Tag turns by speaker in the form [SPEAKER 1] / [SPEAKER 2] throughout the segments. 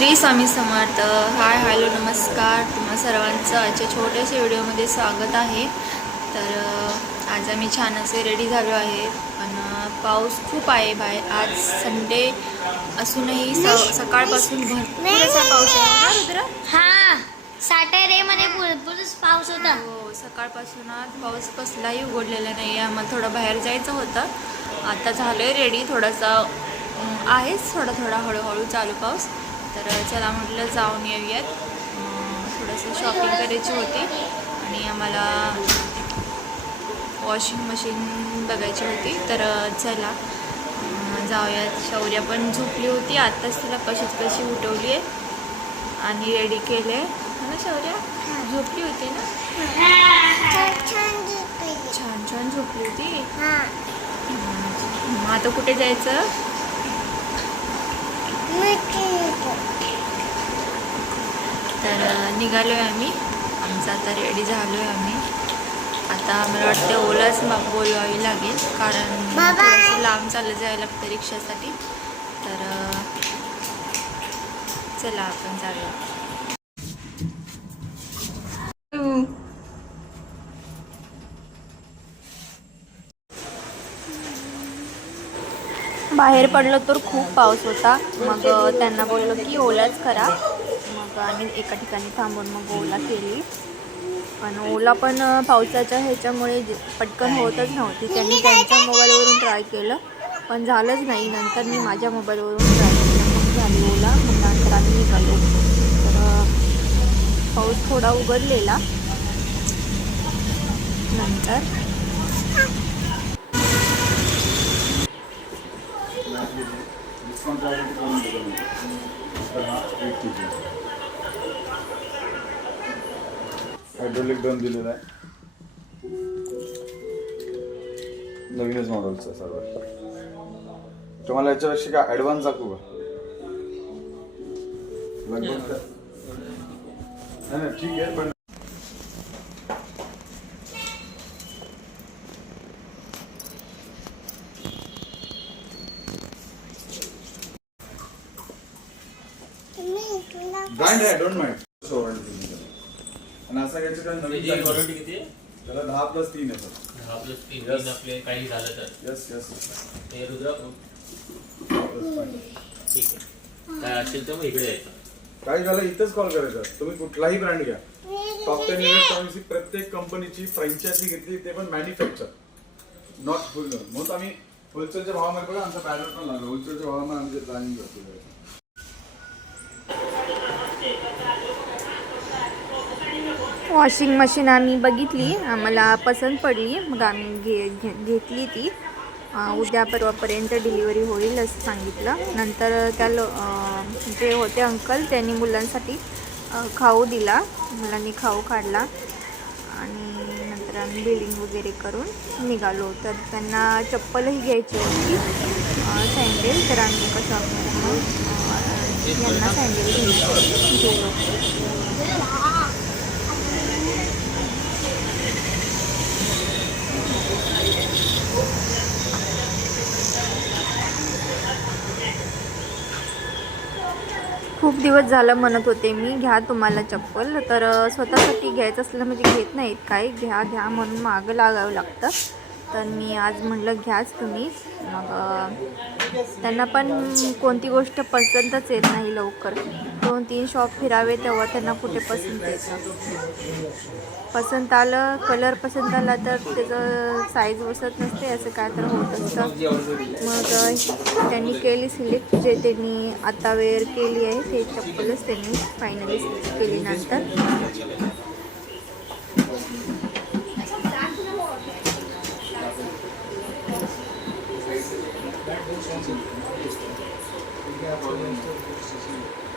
[SPEAKER 1] Shri Swami Samarth hi hello नमस्कार. तुम्हा सर्वांचं आजच्या छोट्याशा व्हिडिओमध्ये स्वागत आहे. तर आज आम्ही छान असे रेडी झालो आहे. पण पाऊस खूप आहे बाहेर. आज संडे असूनही स सकाळपासून भरपूर असा पाऊस आहे. ना
[SPEAKER 2] हा सॅटर्डे मध्ये भरपूरच पाऊस होता.
[SPEAKER 1] हो सकाळपासून आज पाऊस कसलाही उघडलेला नाही. आहे आम्हाला थोडं बाहेर जायचं होतं. आता झालं आहे रेडी थोडासा आहेच थोडा थोडा हळूहळू चालू पाऊस. तर चला म्हटलं जाऊन येऊयात. थोडंसं शॉपिंग करायची होती आणि आम्हाला वॉशिंग मशीन बघायची होती. तर चला जाऊयात. शौर्या पण झोपली होती. आत्ताच तिला कशीच कशी उठवली आहे आणि रेडी केले. ना शौर्या? झोपली होती ना? छान छान झोपली होती. मग आता कुठे जायचं तर अं, निघालो आहे आम्ही. आमचं आता रेडी झालो आहे आम्ही. आता मला वाटतं ओलाच मग बोलवावी लागेल कारण. थोडंसं लांब चाललं जायला लागतं रिक्षासाठी. तर चला आपण जाऊया. बाहेर पडलो तर खूप पाऊस होता. मग त्यांना बोललो की ओलाच करा. मग आम्ही एका ठिकाणी थांबून मग ओला केली. पण ओला पण पावसाच्या ह्याच्यामुळे पटकन होतच नव्हती. त्यांनी त्यांच्या मोबाईलवरून ट्राय केलं पण झालंच नाही. नंतर मी माझ्या मोबाईलवरून ट्राय केलं. मग झाली ओला. मग नंतर आम्ही निघालो. तर पाऊस थोडा उघडलेला. नंतर
[SPEAKER 3] हायड्रोलिक ड्रम दिलेला आहे. नवीनच मॉडेलचं सर्व. तुम्हाला याच्यापेक्षा काय ॲडव्हान्स दाखवू का? लगभग त्या- नाही नाही ठीक आहे पण ब्रँड आहे डोंट माइंड आणि असं घ्यायचं का नवीन
[SPEAKER 4] त्याची किती आहे?
[SPEAKER 3] त्याला दहा प्लस तीन आहे सर.
[SPEAKER 4] दहा प्लस तीन
[SPEAKER 3] Yes.
[SPEAKER 4] तीन आपले काही झालं तर.
[SPEAKER 3] येस येस
[SPEAKER 4] ते रुद्रा ठीक आहे. काय असेल तर मग इकडे यायचं.
[SPEAKER 3] काय झालं इथंच कॉल करायचा. तुम्ही कुठलाही ब्रँड घ्या. टॉप टेन इलेक्ट्रॉनिक्स ही प्रत्येक कंपनीची फ्रँचायझी घेतली ते पण मॅन्युफॅक्चर नॉट फुल म्हणून आम्ही होलसेलच्या भावामध्ये बघा आमचा बॅनर पण लागला. होलसेलच्या भावामध्ये आम्ही प्लॅनिंग करतो
[SPEAKER 1] वॉशिंग मशीन आम्ही बघितली. आम्हाला पसंत पडली. मग आम्ही घे घे घेतली ती. उद्या परवापर्यंत डिलिव्हरी होईल असं सांगितलं. नंतर त्या लो जे होते अंकल त्यांनी मुलांसाठी खाऊ दिला. मुलांनी खाऊ काढला. आणि नंतर आम्ही बिलिंग वगैरे करून निघालो. तर त्यांना चप्पलही घ्यायची होती. सँडेल. तर आम्ही कसं यांना सँडेल घ्यायची गेलो. खूप दिवस झालं म्हणत होते मी घ्या तुम्हाला चप्पल. तर स्वतःसाठी घ्यायचं असलं म्हणजे घेत नाहीत काय घ्या घ्या म्हणून मागं लागावं लागतं. तर मी आज म्हटलं घ्याच तुम्ही. मग त्यांना पण कोणती गोष्ट पसंतच येत नाही लवकर. दोन तीन शॉप फिरावे तेव्हा त्यांना कुठे पसंत येतं. पसंत आलं कलर पसंत आला तर त्याचं साईज बसत नसते असं काय तर होत असतं. मग त्यांनी केली सिलेक्ट जे त्यांनी आता वेअर केली आहे ते चप्पलच त्यांनी फायनली सिलेक्ट केली नंतर.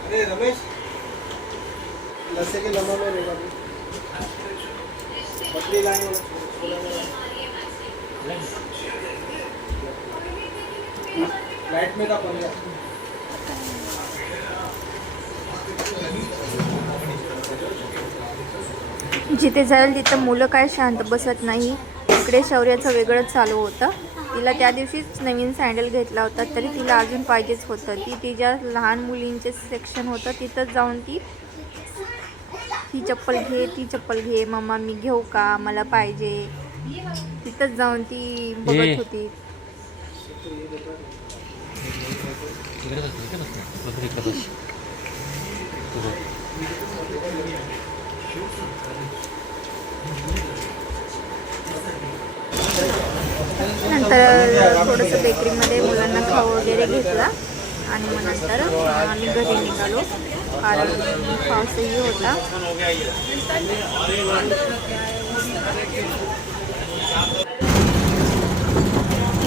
[SPEAKER 5] अरे रमेश? लस्से के लम्बा में रहेगा पतली लाइन लाने लाइट में का पड़ गया
[SPEAKER 1] जिथे जाईल तिथं मुलं काय शांत बसत नाही. इकडे शौर्याचं वेगळंच चालू होतं. तिला त्या दिवशीच नवीन सँडल घेतला होता तरी तिला अजून पाहिजेच होतं. ती तिच्या लहान मुलींचे सेक्शन होतं. तिथंच जाऊन ती ती चप्पल घे ती चप्पल घे. मम्मा मी घेऊ का? मला पाहिजे. तिथंच जाऊन ती बघत होती. नंतर थोडंसं बेकरीमध्ये मुलांना खाऊ वगैरे घेतला. आणि मग नंतर आम्ही घरी निघालो. कारण पाऊसही होता.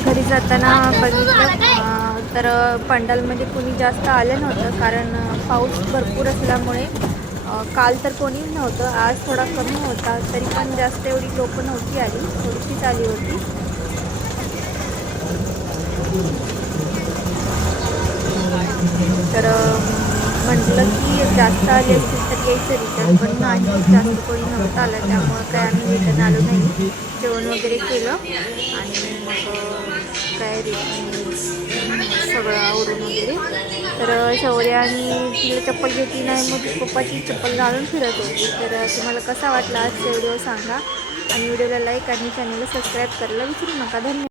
[SPEAKER 1] घरी जाताना बघितलं तर पंडालमध्ये कोणी जास्त आलं नव्हतं. कारण पाऊस भरपूर असल्यामुळे काल तर कोणी नव्हतं. आज थोडा कमी होता. तरी पण जास्त एवढी लोकं नव्हती आली. थोडीशीच आली होती. तर म्हटलं की जास्त आली असतील तर यायचं रिटर्न पण नाही जास्त कोणी नव्हतं आलं त्यामुळं काय आम्ही रिटर्न आलो नाही. जेवण वगैरे केलं आणि मग काय रिटर्न सगळं आवडून वगैरे. तर शौर्या आणि तिला चप्पल घेतली नाही मग पप्पाची चप्पल घालून फिरत होती. तर तुम्हाला कसा वाटला आजचा व्हिडिओ सांगा. आणि व्हिडिओला लाईक आणि चॅनलला सबस्क्राईब करायला विसरू नका. धन्यवाद.